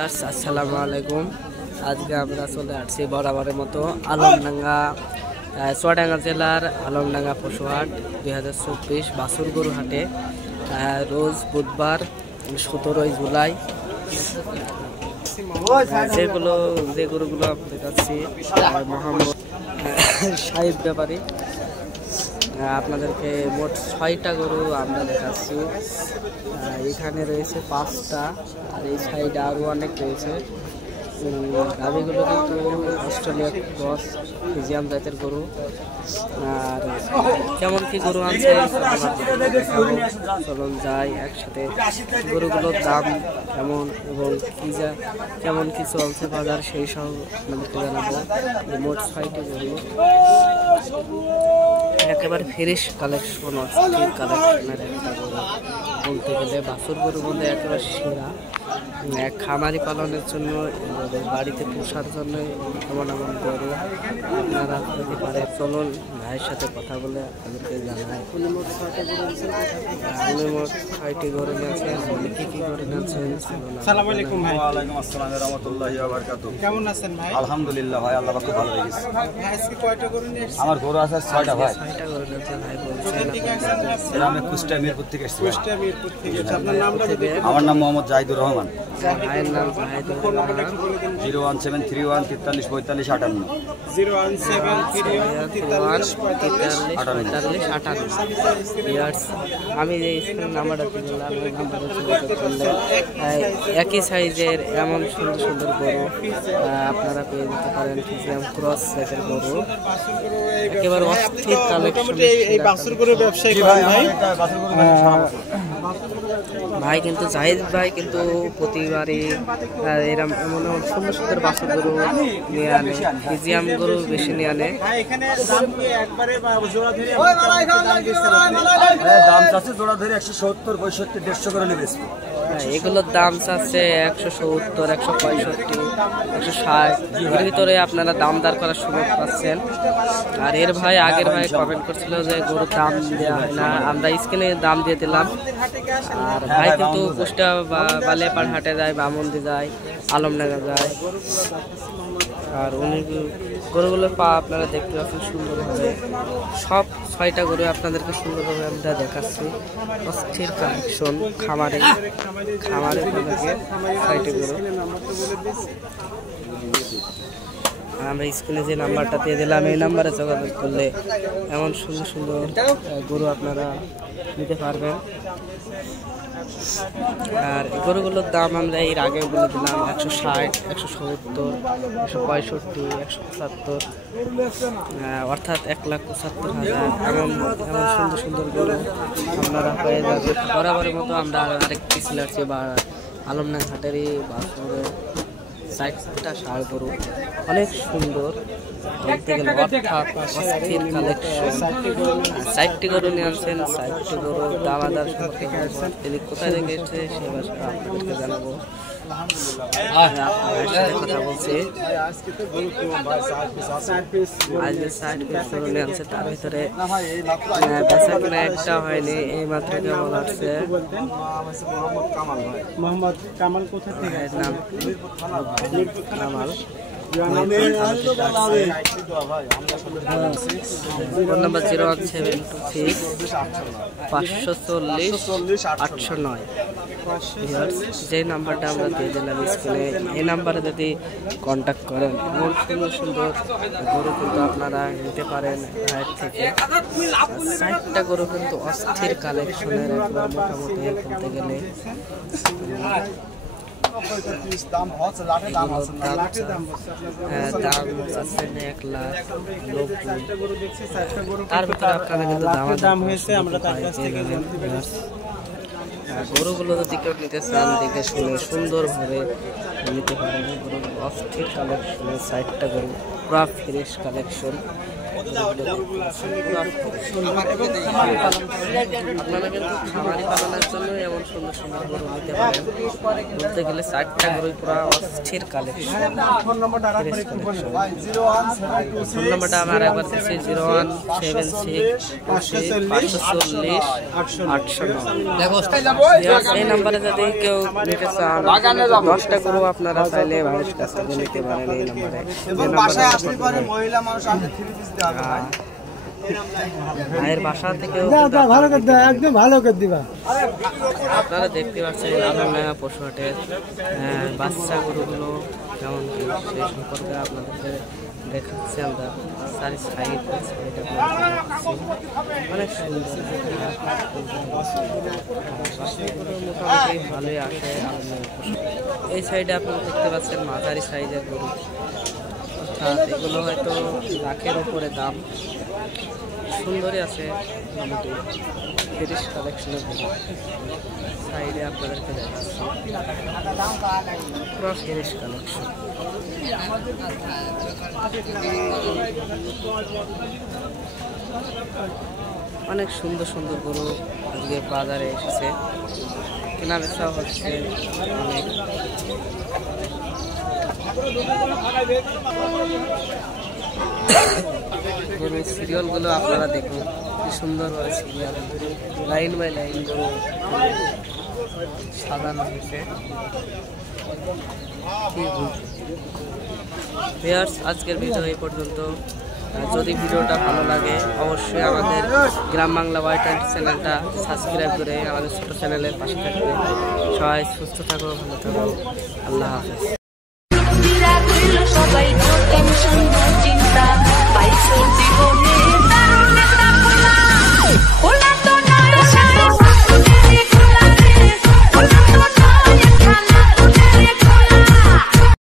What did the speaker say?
আসসালামু আলাইকুম। আজকে আমরা চলে আসছি বরাবরের মতো আলমডাঙ্গা, চুয়াডাঙ্গা জেলার আলমডাঙ্গা পশুহাট 2024 বাছুর গরু হাটে। রোজ বুধবার 17 জুলাই। যে গরুগুলো আমরা দেখাচ্ছি মোহাম্মদ সাহেব ব্যাপারী। আপনাদেরকে মোট 6টা গরু আমরা দেখাচ্ছি। এখানে রয়েছে 5টা, আর এই সাইডে আরও অনেক রয়েছে। গাভিগুলো কিন্তু অস্ট্রেলিয়া ক্রস ফিজিয়াম জাতের গরু। আর কেমন কি গরু আনছে চলুন যাই একসাথে। গরুগুলোর দাম কেমন এবং কেমন কি চলছে বাজার সেই সব আমাদেরকে জানাবো। মোট 6টি গরু, একেবারে ফ্রেশ কালেকশন, অস্থির কালেকশনের একটা গরু বলতে গেলে। বাছুর গরুর মধ্যে একেবারে সেরা। খামারি পালনের জন্য, বাড়িতে পোষার জন্য এমন এমন গরু আপনারা পেতে পারে। চলুন ভাইয়ের সাথে কথা বলে আমাদেরকে জানায়। উনি মোট 6টি গরু নিয়েছেন। কি কি গরু নিয়েছেন? আসসালামু আলাইকুম ভাই। ওয়া আলাইকুম আসসালাম ওয়া রাহমাতুল্লাহি ওয়া বারাকাতুহু। কেমন আছেন ভাই? আলহামদুলিল্লাহ ভাই, আল্লাহ পাক খুব ভালো রেখেছে। ভাই আজকে কয়টা গরু নিয়েছেন? আমার গরু আছে 6টা ভাই। 6টা গরু নিয়েছেন ভাই বলছেন। আমি কুষ্টিয়া মিরপুর থেকে এসেছি। কুষ্টিয়া মিরপুর থেকে। আপনার নামটা যদি? আমার নাম মোহাম্মদ জাহিদুর রহমান। ভাইয়ের নাম জাহিদুর রহমান। 01731434558। 01731434558। আমি যে স্ক্রিন নাম্বারটা দিলাম, একই সাইজের এমন সুন্দর সুন্দর গরু আপনারা পেয়ে যেতে পারেন। ফিজিয়াম ক্রস সেটের গরু, একেবারে অস্থির কালেকশন। এই বাছুর গরু ব্যবসায়ী ভাই ভাই কিন্তু জাহিদ ভাই কিন্তু প্রতিবারই এরকম এমন সুন্দর সুন্দর বাছুর গরু নিয়ে আনে, ফিজিয়াম গরু বেশি নিয়ে আনে। দাম চাচ্ছে জোড়া ধরে 170 65 150 করে নেবে। এগুলোর দাম চাচ্ছে 170, 165, 160 এর ভিতরে আপনারা দাম দর করার সুযোগ পাচ্ছেন। আর এর ভাই আগের ভাই কমেন্ট করছিল যে গরুর দাম দেওয়া হয় না, আমরা স্ক্রিনে দাম দিয়ে দিলাম। আর ভাই কিন্তু কুষ্টিয়া বালিয়াপাড় হাটে যায়, বামন্দি যায়, আলমডাঙ্গা যায়। আর উনি গরুগুলোর পা আপনারা দেখতে পাচ্ছেন সুন্দরভাবে। সব 6টা গরু আপনাদেরকে সুন্দরভাবে আমরা দেখাচ্ছি। অস্থির কালেকশন, খামারে 6টি গরু। আমরা স্ক্রিনে যে নাম্বারটা দিয়ে দিলাম, এই নাম্বারে যোগাযোগ করলে এমন সুন্দর সুন্দর গরু আপনারা নিতে পারবেন। আর গরুগুলোর দাম আমরা এর আগে বলে দিলাম 160, 170, 165, 175, অর্থাৎ 1,75,000। এমন সুন্দর সুন্দর গরু আপনারা পেয়ে যাবেন। বরাবরের মতো আমরা আরেকটি সিলেটছি বা আলমডাঙ্গা হাটেরই বাছুরের 60টা ষাঁড় গরু, অনেক সুন্দর বলতে গেলে অর্থাৎ অস্থির কালেকশন। 60টি গরু নিয়ে আসছেন। 60টি গরু দামাদার সম্পর্কে তিনি কোথায় থেকে এসেছে সে বিষয়ে আপনাদেরকে জানাবো। কথা বলছি আজকে 60 পিস গরু নিয়ে আসছে, তার ভিতরে বেচা কেনা একটা হয়নি, এই মাত্র কেমন আসছে। মোহাম্মদ কামাল কোথা থেকে? নাম কামাল। Phone number 01723 540 809। যে নাম্বারটা আমরা দিয়ে দিলাম স্ক্রিনে, এই নাম্বারে যদি কন্ট্যাক্ট করেন এমন সুন্দর সুন্দর গরু কিন্তু আপনারা নিতে পারেন ভাইয়ের থেকে। 60টা গরু কিন্তু অস্থির কালেকশনের, একবার মোটামুটি বলতে গেলে। দাম চাচ্ছেন 1,90,000। তার ভিতরে আপনারা কিন্তু দাম হয়েছে আমরা তার কাছ থেকে জানতে পেরেছি। গরুগুলো যদি কেউ নিতে চান দেখে শুনে সুন্দরভাবে নিতে পারেন। গরু অস্থির কালেকশনের 60টা গরু, পুরা ফ্রেশ কালেকশন। আপনারা কিন্তু খামারি পালনের জন্য এমন সুন্দর সুন্দর গরু নিতে পারেন। বলতে গেলে 4টা গরুই পুরো অস্থির কালেকশন। ফোন নাম্বারটা আমার একবার দিচ্ছি 01745400809। এই নাম্বারে যদি কেউ নিতে চান 10টা গরু আপনারা চাইলে ভাইয়ের কাছে নিতে পারেন। এই নাম্বারে ভাইয়ের বাসা থেকেও আপনারা দেখতে পাচ্ছেন আলমডাঙ্গা পশু হাটের বাচ্চা গরুগুলো কেমন কি সেই সম্পর্কে আপনাদেরকে দেখাচ্ছি। আমরা চারি সাইড অনেক সুন্দর মোটামুটি ভালোই আসে আলমডাঙ্গা পশু। এই সাইডে আপনারা দেখতে পাচ্ছেন মাঝারি সাইজের গরু, অর্থাৎ এগুলো হয়তো লাখের উপরে দাম। সুন্দরই আছে মোটামুটি ফ্রেশ কালেকশনের গরু। সাইডে আপনাদেরকে দেখাচ্ছি পুরো ফ্রেশ কালেকশন। অনেক সুন্দর সুন্দর গরু আজকে বাজারে এসেছে, কেনা বেচা হচ্ছে অনেক। গরু সিরিয়ালগুলো আপনারা দেখুন কি সুন্দরভাবে সিরিয়াল লাইন বাই লাইন গরু সাজানো হয়েছে। ভিউয়ার্স, আজকের ভিডিও এই পর্যন্ত। যদি ভিডিওটা ভালো লাগে অবশ্যই আমাদের গ্রাম বাংলা ওয়াই20 চ্যানেলটা সাবস্ক্রাইব করে আমাদের ছোট চ্যানেলের পাশে থাকবে। সবাই সুস্থ থাকো, ভালো থাকো, আল্লাহ হাফেজ।